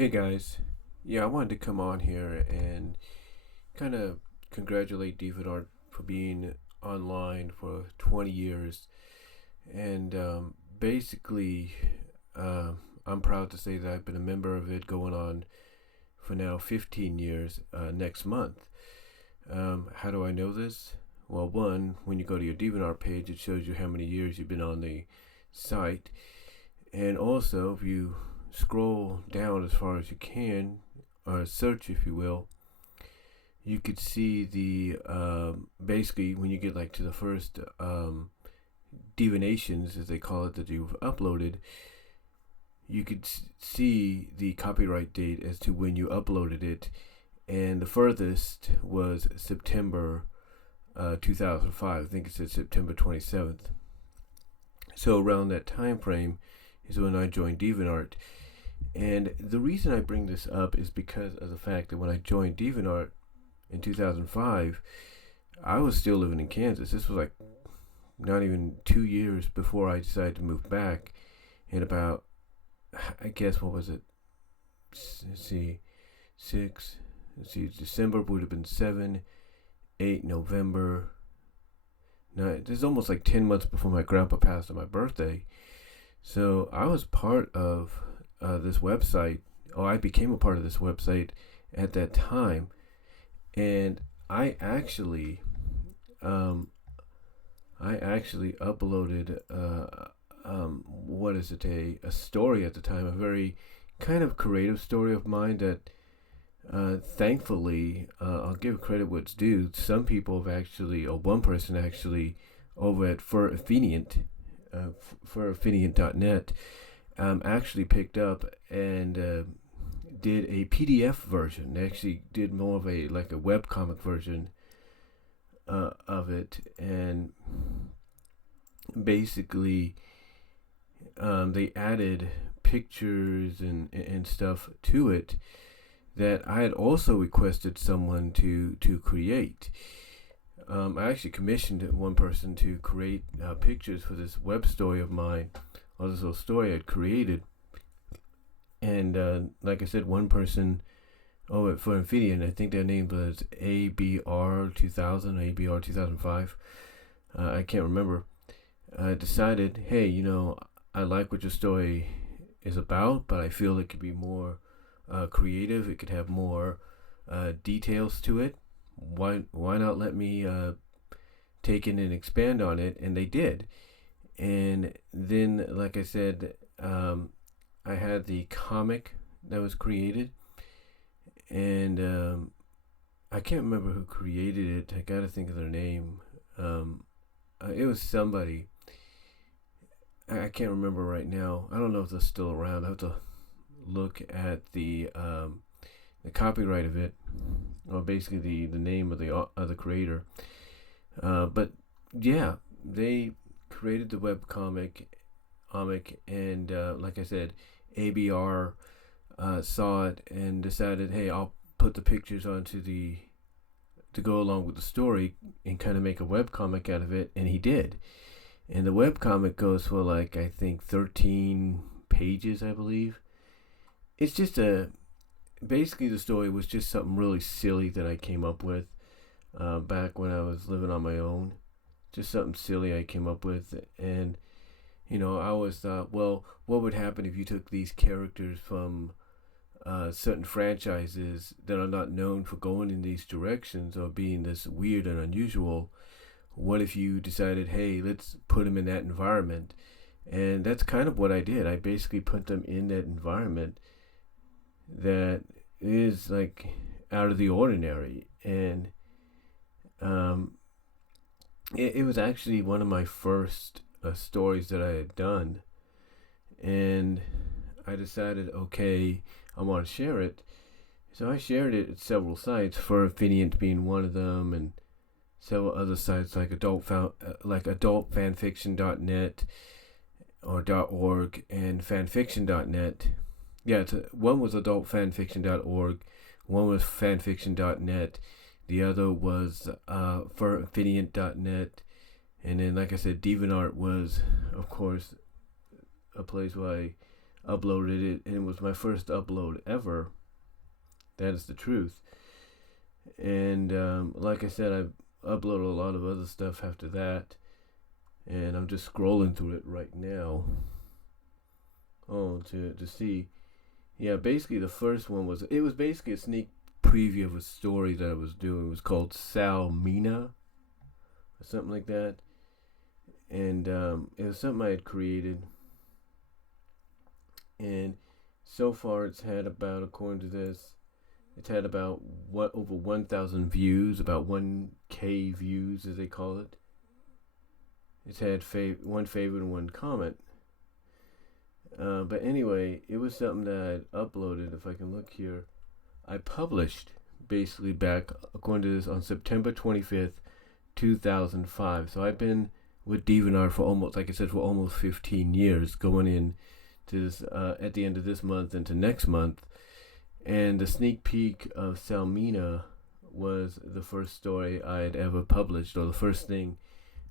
Hey guys, yeah, I wanted to come on here and kind of congratulate DeviantArt for being online for 20 years. And basically, uh, I'm proud to say that I've been a member of it going on for now 15 years next month. How do I know this? Well, one, when you go to your DeviantArt page, it shows you how many years you've been on the site. And also, if you scroll down as far as you can, or search if you will, you could see the basically when you get like to the first divinations, as they call it, that you've uploaded, you could see the copyright date as to when you uploaded it, and the furthest was September 2005. I think it said September 27th. So around that time frame is when I joined DeviantArt. And the reason I bring this up is because of the fact that when I joined DeviantArt in 2005, I was still living in Kansas. This was like not even 2 years before I decided to move back. And about, I guess, what was it? Let's see, December would have been 7, 8, November. This is almost like 10 months before my grandpa passed on my birthday. So I was part of this website. I became a part of this website at that time, and I actually uploaded what is it, a story at the time, a very kind of creative story of mine that thankfully, I'll give credit where it's due. Some people have actually, or one person actually, over at Furaffinity.net, actually picked up and did a PDF version. They actually did more of a webcomic version of it, and basically they added pictures and stuff to it that I had also requested someone to create. I actually commissioned one person to create pictures for this web story of mine, or this little story I'd created. And like I said, one person at Furaffinity, and I think their name was ABR 2000, ABR 2005. I can't remember. Decided, hey, I like what your story is about, but I feel it could be more creative. It could have more details to it. Why not let me take it and expand on it? And they did. And then, like I said, I had the comic that was created, and I can't remember who created it. I gotta think of their name. It was somebody. I can't remember right now. I don't know if they're still around. I have to look at the copyright of it, or basically the name of the creator. But yeah, they created the web comic, and like I said, ABR saw it and decided, hey, I'll put the pictures to go along with the story and kind of make a web comic out of it, and he did. And the web comic goes for I think 13 pages, I believe. It's just basically the story was just something really silly that I came up with back when I was living on my own. Just something silly I came up with, and I always thought, well, what would happen if you took these characters from certain franchises that are not known for going in these directions or being this weird and unusual? What if you decided, hey, let's put them in that environment? And that's kind of what I did. I basically put them in that environment that is out of the ordinary, and it was actually one of my first stories that I had done, and I decided, okay, I want to share it. So I shared it at several sites, Furaffinity being one of them, and several other sites like adultfanfiction.net or .org, and fanfiction.net. Yeah, one was adultfanfiction.org, one was fanfiction.net, the other was furaffinity.net, and then, like I said, DeviantArt was, of course, a place where uploaded it, and it was my first upload ever. That is the truth. And like I said, I've uploaded a lot of other stuff after that, and I'm just scrolling through it right now. Oh, to see. Yeah, basically the first one was basically a sneak preview of a story that I was doing. It was called Salmina or something like that, and it was something I had created. And so far, it's had about, according to this, it's had about over 1,000 views, about 1K views as they call it. It's had one favorite and one comment. But anyway, it was something that I'd uploaded. If I can look here, I published basically back, according to this, on September 25th, 2005. So I've been with DeviantArt for almost, like I said, for almost 15 years, going in to this at the end of this month into next month. And the sneak peek of Salmina was the first story I had ever published, or the first thing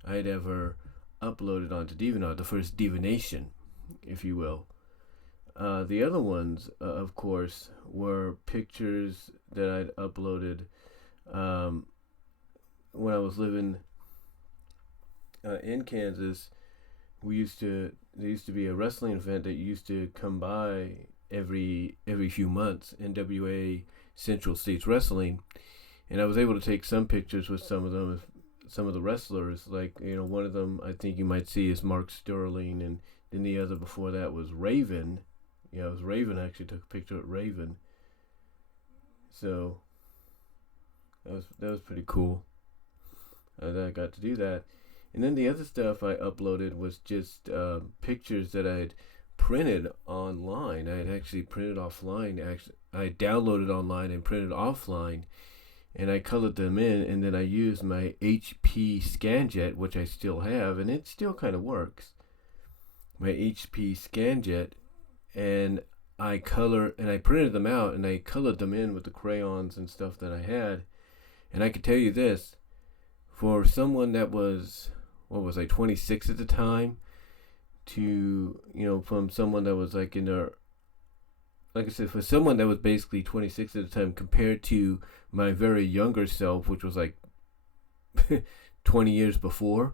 I had ever uploaded onto DeviantArt, the first divination, if you will. The other ones, of course, were pictures that I'd uploaded when I was living in Kansas. There used to be a wrestling event that used to come by every few months, NWA Central States Wrestling, and I was able to take some pictures with some of them, some of the wrestlers. Like, one of them I think you might see is Mark Sterling, and then the other before that was Raven. Yeah, it was Raven. I actually took a picture of Raven. So that was pretty cool. That I got to do that. And then the other stuff I uploaded was just pictures that I had printed online. I had actually printed offline. I downloaded online and printed offline, and I colored them in, and then I used my HP ScanJet, which I still have, and it still kind of works. My HP ScanJet, and I printed them out, and I colored them in with the crayons and stuff that I had. And I can tell you this, for someone that was, 26 at the time, to, from someone that was like in their, like I said, for someone that was basically 26 at the time, compared to my very younger self, which was like 15 years before,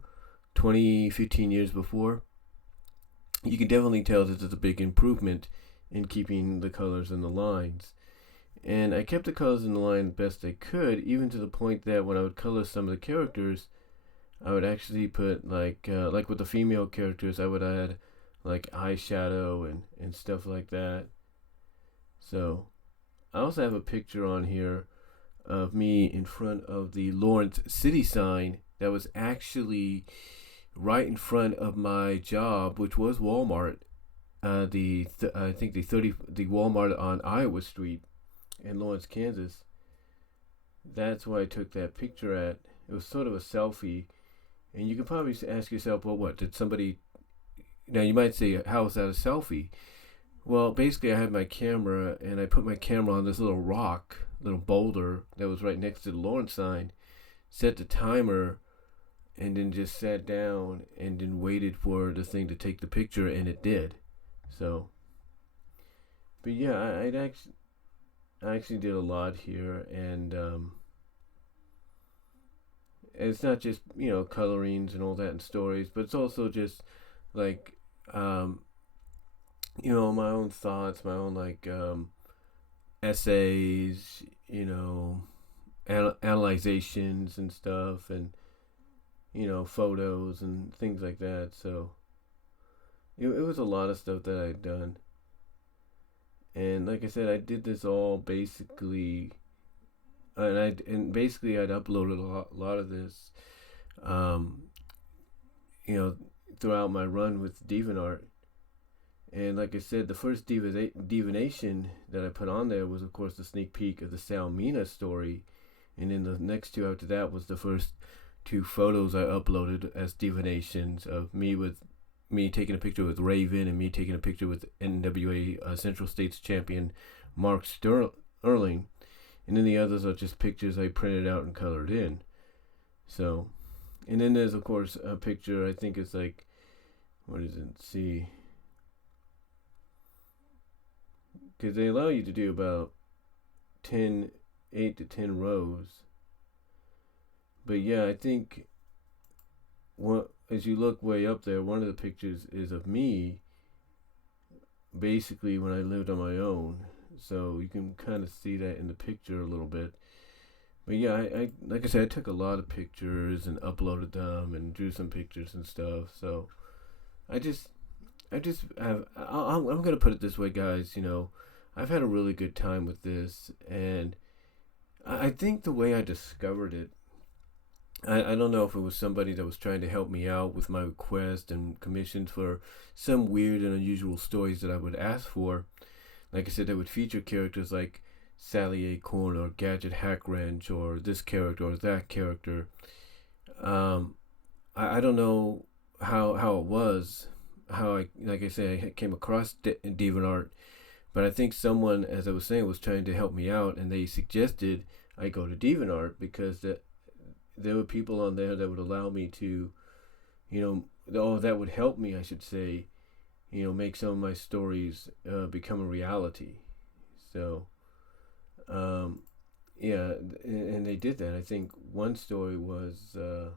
you can definitely tell that there's a big improvement in keeping the colors and the lines. And I kept the colors and the line best I could, even to the point that when I would color some of the characters, I would actually put like with the female characters, I would add like eyeshadow and stuff like that. So I also have a picture on here of me in front of the Lawrence City sign that was actually right in front of my job, which was Walmart. I think the Walmart on Iowa Street in Lawrence, Kansas. That's where I took that picture at. It was sort of a selfie, and you can probably ask yourself, well, what did somebody? Now you might say, how is that a selfie? Well, basically, I had my camera, and I put my camera on this little rock, little boulder that was right next to the Lawrence sign. Set the timer, and then just sat down and then waited for the thing to take the picture, and it did. So, but yeah, I actually did a lot here, and it's not just colorings and all that and stories, but it's also just like my own thoughts, my own like essays, analyzations and stuff, and photos and things like that. So it was a lot of stuff that I'd done. And like I said, I did this all basically, and basically I'd uploaded a lot of this, throughout my run with DeviantArt. And like I said, the first divination that I put on there was, of course, the sneak peek of the Salmina story, and then the next two after that was the first two photos I uploaded as divinations of me taking a picture with Raven and me taking a picture with NWA Central States champion Mark Sterling, and then the others are just pictures I printed out and colored in. So, and then there's of course a picture, I think it's like, what is it? Let's see. because they allow you to do about 10, 8 to 10 rows. But yeah, I think as you look way up there, one of the pictures is of me, basically when I lived on my own. So you can kind of see that in the picture a little bit. But yeah, I like I said, I took a lot of pictures and uploaded them and drew some pictures and stuff. So I just I'm gonna put it this way, guys. I've had a really good time with this, and I think the way I discovered it, I don't know if it was somebody that was trying to help me out with my request and commissions for some weird and unusual stories that I would ask for. Like I said, that would feature characters like Sally Acorn or Gadget Hack Wrench or this character or that character. I don't know how it was, how like I said, I came across DeviantArt, but I think someone, as I was saying, was trying to help me out, and they suggested I go to DeviantArt because there were people on there that would allow me to, that would help me, I should say, make some of my stories become a reality. So, yeah, and they did that. I think one story was, let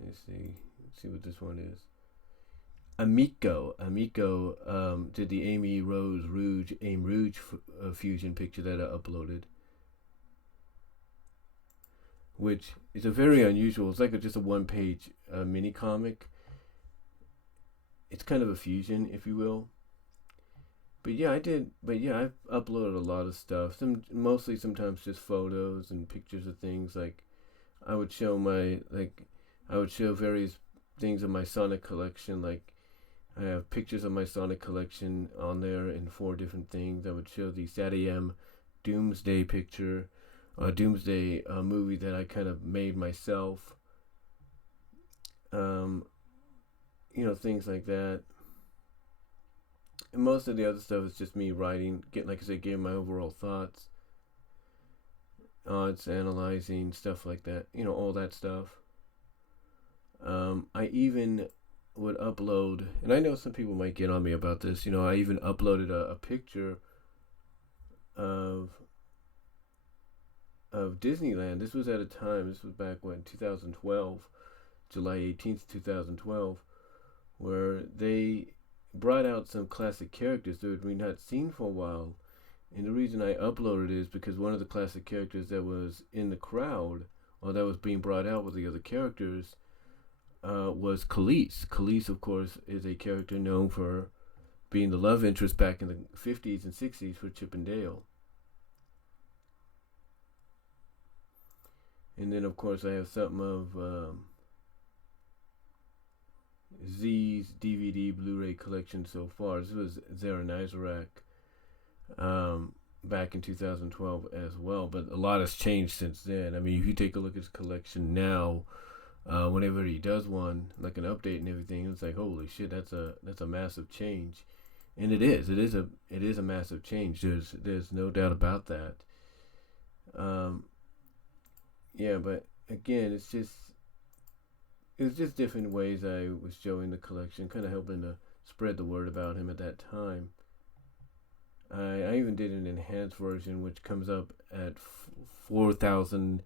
me see. Let's see what this one is. Amico did the Amy Rose Rouge Aim Rouge fusion picture that I uploaded, which is a very unusual. It's like just a one-page mini comic. It's kind of a fusion, if you will. But yeah, I've uploaded a lot of stuff. Mostly sometimes just photos and pictures of things. Like I would show various things of my Sonic collection. Like I have pictures of my Sonic collection on there in 4 different things. I would show the SatAM Doomsday picture, Doomsday movie that I kind of made myself. Things like that. And most of the other stuff is just me writing, getting my overall thoughts, odds, analyzing, stuff like that. All that stuff. I even would upload, and I know some people might get on me about this. I even uploaded a picture of Disneyland. This was at a time. This was back when 2012, July 18th, 2012, where they brought out some classic characters that we'd not seen for a while. And the reason I uploaded it is because one of the classic characters that was in the crowd, or that was being brought out with the other characters, was Khalees. Khalees, of course, is a character known for being the love interest back in the 50s and 60s for Chip and Dale. And then, of course, I have something of Z's DVD Blu-ray collection so far. This was Zara Nazarak back in 2012 as well, but a lot has changed since then. I mean, if you take a look at his collection now, whenever he does one, like an update and everything, it's like, holy shit, that's a massive change. And it is a massive change. There's no doubt about that. Yeah, but again, it's just different ways I was showing the collection, kind of helping to spread the word about him at that time. I even did an enhanced version, which comes up at 4000x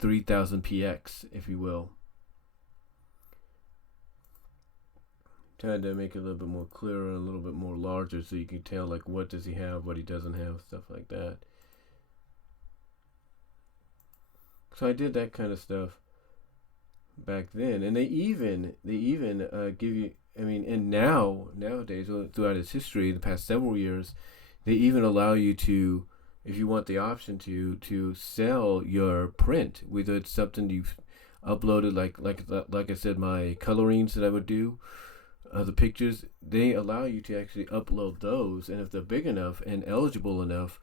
3000px, if you will. Trying to make it a little bit more clearer and a little bit more larger, so you can tell like what does he have, what he doesn't have, stuff like that. So I did that kind of stuff back then, and they even give you, I mean, and nowadays throughout its history, the past several years, they even allow you to, if you want the option to sell your print, whether it's something you've uploaded, like I said, my colorings that I would do, the pictures, they allow you to actually upload those, and if they're big enough and eligible enough,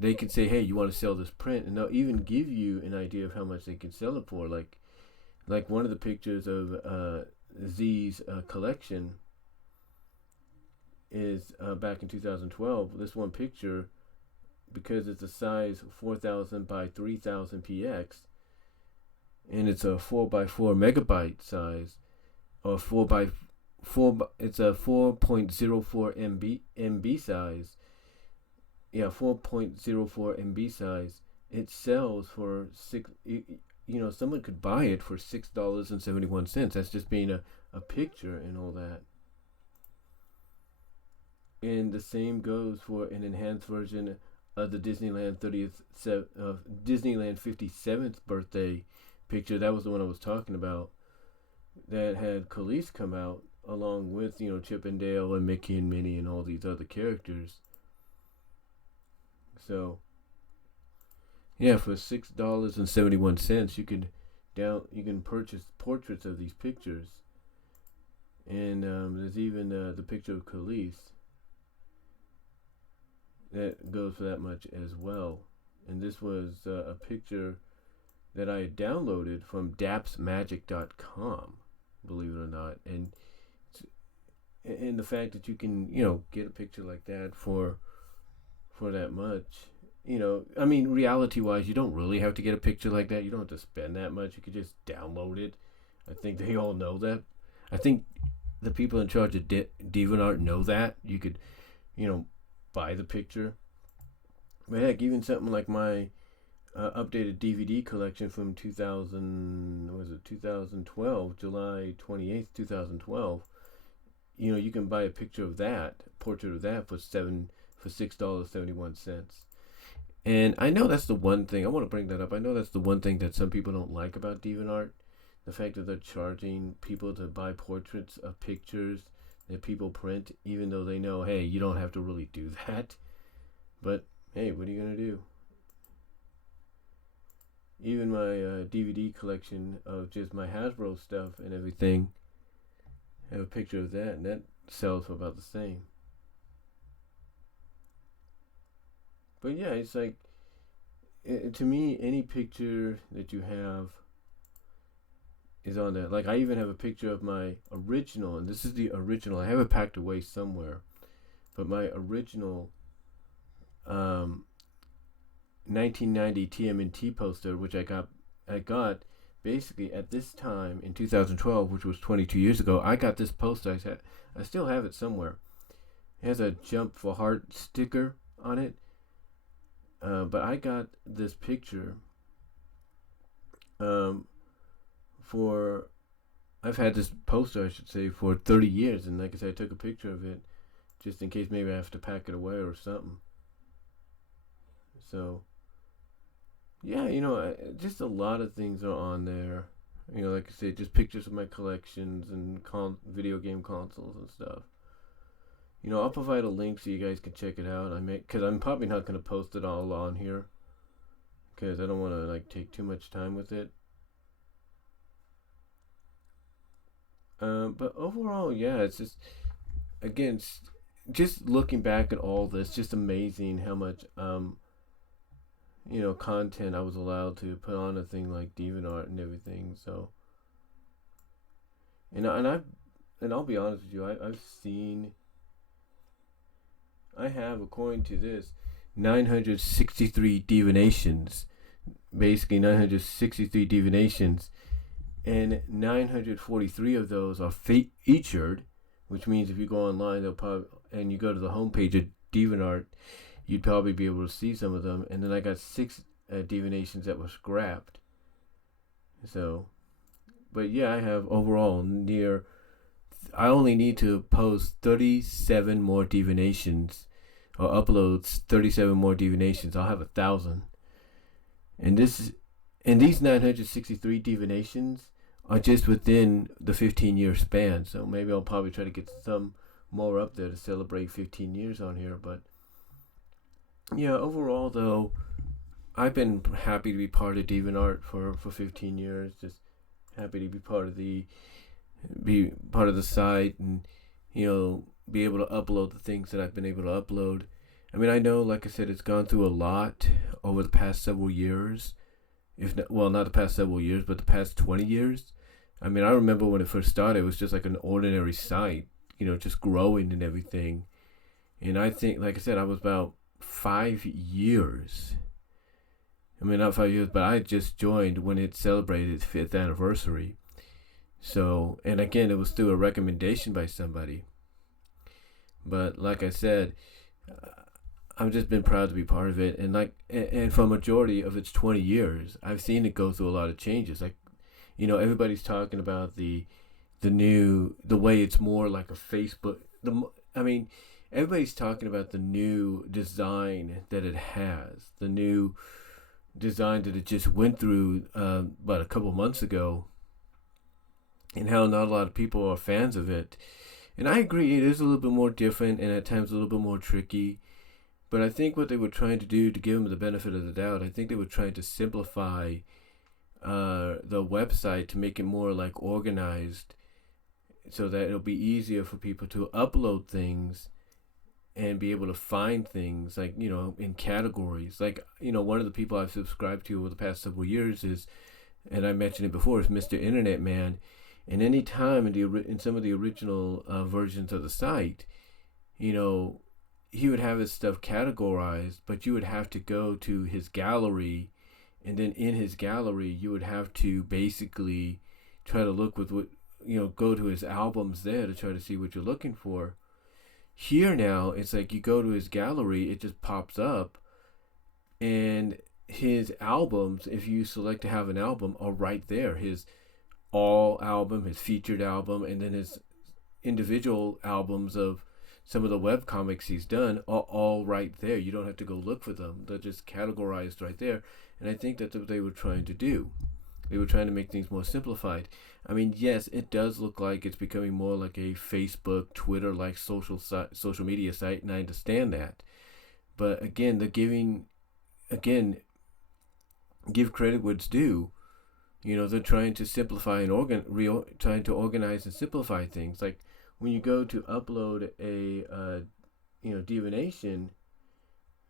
they can say, hey, you want to sell this print, and they'll even give you an idea of how much they can sell it for. Like one of the pictures of Z's collection is back in 2012. This one picture, because it's a size 4000 by 3000 px, and it's a 4x4 megabyte size, or 4x4 it's a 4.04 MB size. Yeah, 4.04 MB size. It sells for someone could buy it for $6.71. That's just being a picture and all that. And the same goes for an enhanced version of the Disneyland 57th birthday picture. That was the one I was talking about. That had Khalees come out along with Chip and Dale and Mickey and Minnie and all these other characters. So yeah, for $6.71, you can purchase portraits of these pictures, and there's even the picture of Khalees that goes for that much as well. And this was a picture that I had downloaded from dapsmagic.com, believe it or not, and the fact that you can get a picture like that for that much. I mean, reality-wise, you don't really have to get a picture like that. You don't have to spend that much. You could just download it. I think they all know that. I think the people in charge of DeviantArt know that. You could, buy the picture. But heck, even something like my updated DVD collection from 2012, July 28th, 2012. You can buy a picture of that, portrait of that for $6.71. And I know that's the one thing, I want to bring that up. I know that's the one thing that some people don't like about DeviantArt. The fact that they're charging people to buy portraits of pictures that people print, even though they know, hey, you don't have to really do that. But, hey, what are you going to do? Even my DVD collection of just my Hasbro stuff and everything, I have a picture of that, and that sells for about the same. But yeah, it's like, to me, any picture that you have is on that. Like, I even have a picture of my original, and this is the original. I have it packed away somewhere, but my original 1990 TMNT poster, which I got basically at this time in 2012, which was 22 years ago. I got this poster. I still have it somewhere. It has a Jump for Heart sticker on it. But I got this picture I've had this poster, I should say, for 30 years. And like I said, I took a picture of it just in case maybe I have to pack it away or something. So, yeah, just a lot of things are on there. Like I said, just pictures of my collections and video game consoles and stuff. I'll provide a link so you guys can check it out. Because I'm probably not going to post it all on here, because I don't want to take too much time with it. But overall, yeah, it's just, again, just looking back at all this, just amazing how much content I was allowed to put on a thing like DeviantArt and everything. So, and I'll be honest with you, I have, according to this, 963 divinations, basically 963 divinations, and 943 of those are featured, which means if you go online, and you go to the homepage of DeviantArt, you'd probably be able to see some of them. And then I got 6 divinations that were scrapped. So, but yeah, I have overall I only need to post 37 more divinations, or uploads 37 more divinations. I'll have 1,000. And these 963 divinations are just within the 15-year span. So maybe I'll probably try to get some more up there to celebrate 15 years on here. But yeah, overall though, I've been happy to be part of DeviantArt for 15 years. Just happy to be part of the site, and be able to upload the things that I've been able to upload. I mean, I know, like I said, it's gone through a lot over the past several years. Not the past several years, but the past 20 years. I mean, I remember when it first started, it was just like an ordinary site, just growing and everything. And I think, like I said, I was about 5 years. I mean, not 5 years, but I just joined when it celebrated its 5th anniversary. So, and again, it was through a recommendation by somebody. But like I said, I've just been proud to be part of it, and and for a majority of its 20 years, I've seen it go through a lot of changes. Like, everybody's talking about the way it's more like a Facebook. I mean, everybody's talking about the new design that it has, the new design that it just went through about a couple months ago, and how not a lot of people are fans of it. And I agree, it is a little bit more different and at times a little bit more tricky. But I think what they were trying to do, to give them the benefit of the doubt, I think they were trying to simplify the website to make it more like organized, so that it'll be easier for people to upload things and be able to find things, like, in categories. Like, one of the people I've subscribed to over the past several years is, and I mentioned it before, is Mr. Internet Man. And any time in some of the original versions of the site, he would have his stuff categorized, but you would have to go to his gallery, and then in his gallery you would have to basically try to look with what, go to his albums there to try to see what you're looking for. Here now, it's like you go to his gallery, it just pops up, and his albums, if you select to have an album, are right there. His all album, his featured album, and then his individual albums of some of the web comics he's done are all right there. You don't have to go look for them. They're just categorized right there. And I think that's what they were trying to do. They were trying to make things more simplified. I mean, yes, it does look like it's becoming more like a Facebook, Twitter-like social media site, and I understand that. But again, give credit where it's due. They're trying to simplify and trying to organize and simplify things. Like, when you go to upload a divination,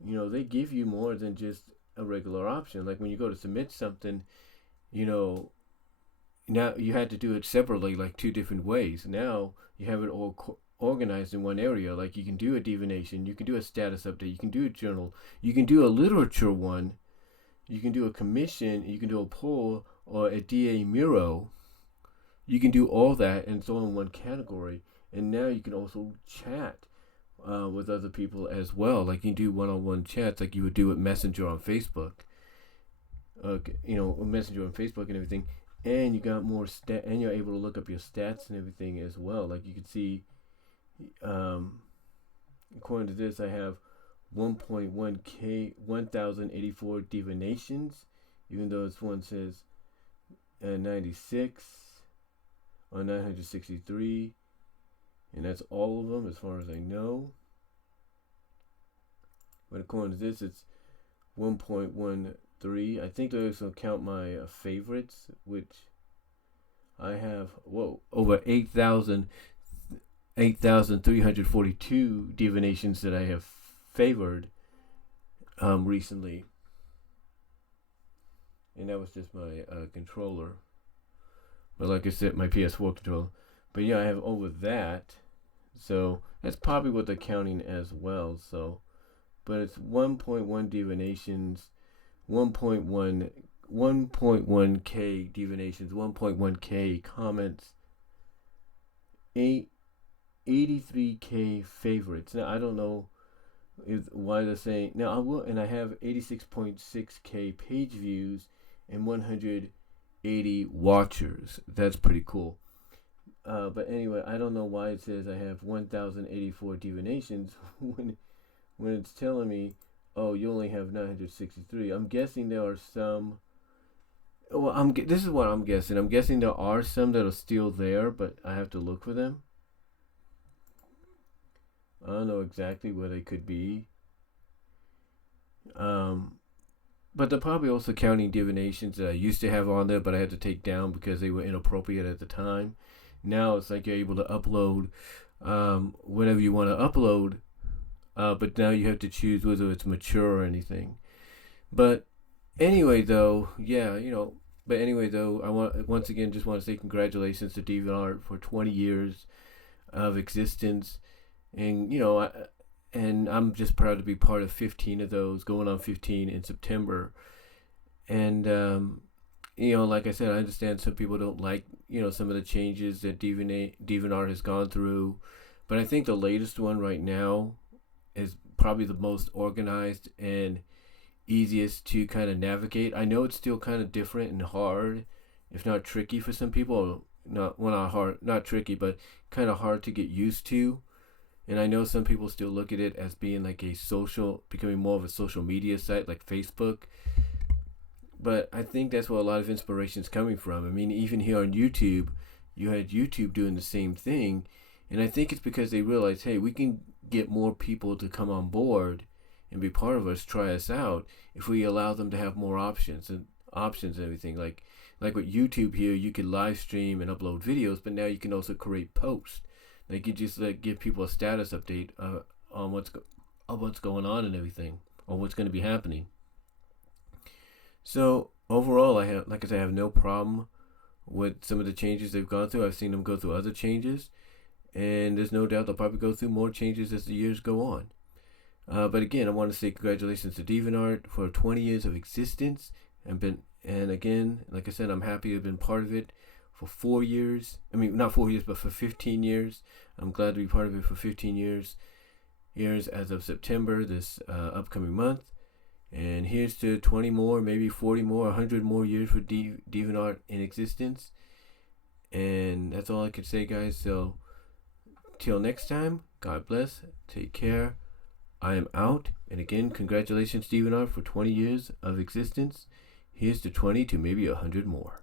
they give you more than just a regular option. Like, when you go to submit something, now you had to do it separately, like 2 different ways. Now you have it all organized in one area. Like, you can do a divination, you can do a status update, you can do a journal, you can do a literature one, you can do a commission, you can do a poll or a DA Miro. You can do all that, and it's all in one category. And now you can also chat with other people as well. Like, you can do one-on-one chats like you would do with Messenger on Facebook. Messenger on Facebook and everything. And you got more and you're able to look up your stats and everything as well. Like, you can see, according to this, I have 1.1k, 1,084 divinations, even though this one says 96 or 963, and that's all of them as far as I know. But according to this, it's 1.13. I think they also count my favorites, which I have over 8,342 divinations that I have favored recently, and that was just my controller. But like I said, my PS4 controller. But yeah, I have over that, so that's probably what they're counting as well. So, but it's 1.1 divinations, 1.1k divinations, 1.1k comments, 83k favorites. Now, I don't know why they're saying. Now, I will, and I have 86.6k page views and 180 watchers. That's pretty cool. But anyway, I don't know why it says I have 1,084 divinations when it's telling me, oh, you only have 963. I'm guessing there are some. Well, this is what I'm guessing. I'm guessing there are some that are still there, but I have to look for them. I don't know exactly where they could be. But they're probably also counting divinations that I used to have on there, but I had to take down because they were inappropriate at the time. Now it's like you're able to upload whenever you want to upload, but now you have to choose whether it's mature or anything. But anyway, though, I once again just want to say congratulations to DeviantArt for 20 years of existence, and and I'm just proud to be part of 15 of those, going on 15 in September. And like I said, I understand some people don't like, some of the changes that DeviantArt has gone through, but I think the latest one right now is probably the most organized and easiest to kind of navigate. I know it's still kind of different and hard, if not tricky for some people. Not hard, not tricky, but kind of hard to get used to. And I know some people still look at it as being like becoming more of a social media site like Facebook. But I think that's where a lot of inspiration is coming from. I mean, even here on YouTube, you had YouTube doing the same thing. And I think it's because they realized, hey, we can get more people to come on board and be part of us, try us out, if we allow them to have more options and everything. Like with YouTube here, you can live stream and upload videos, but now you can also create posts. Like you just give people a status update on what's going on and everything, or what's going to be happening. So overall, like I said, I have no problem with some of the changes they've gone through. I've seen them go through other changes, and there's no doubt they'll probably go through more changes as the years go on. But again, I want to say congratulations to DeviantArt for 20 years of existence, and again, like I said, I'm happy to have been part of it for 4 years. I mean, not 4 years, but for 15 years. I'm glad to be part of it for 15 years as of September, this upcoming month. And here's to 20 more, maybe 40 more, 100 more years for DeviantArt in existence. And that's all I could say, guys. So, till next time, God bless, take care. I am out. And again, congratulations, DeviantArt, for 20 years of existence. Here's to 20 to maybe 100 more.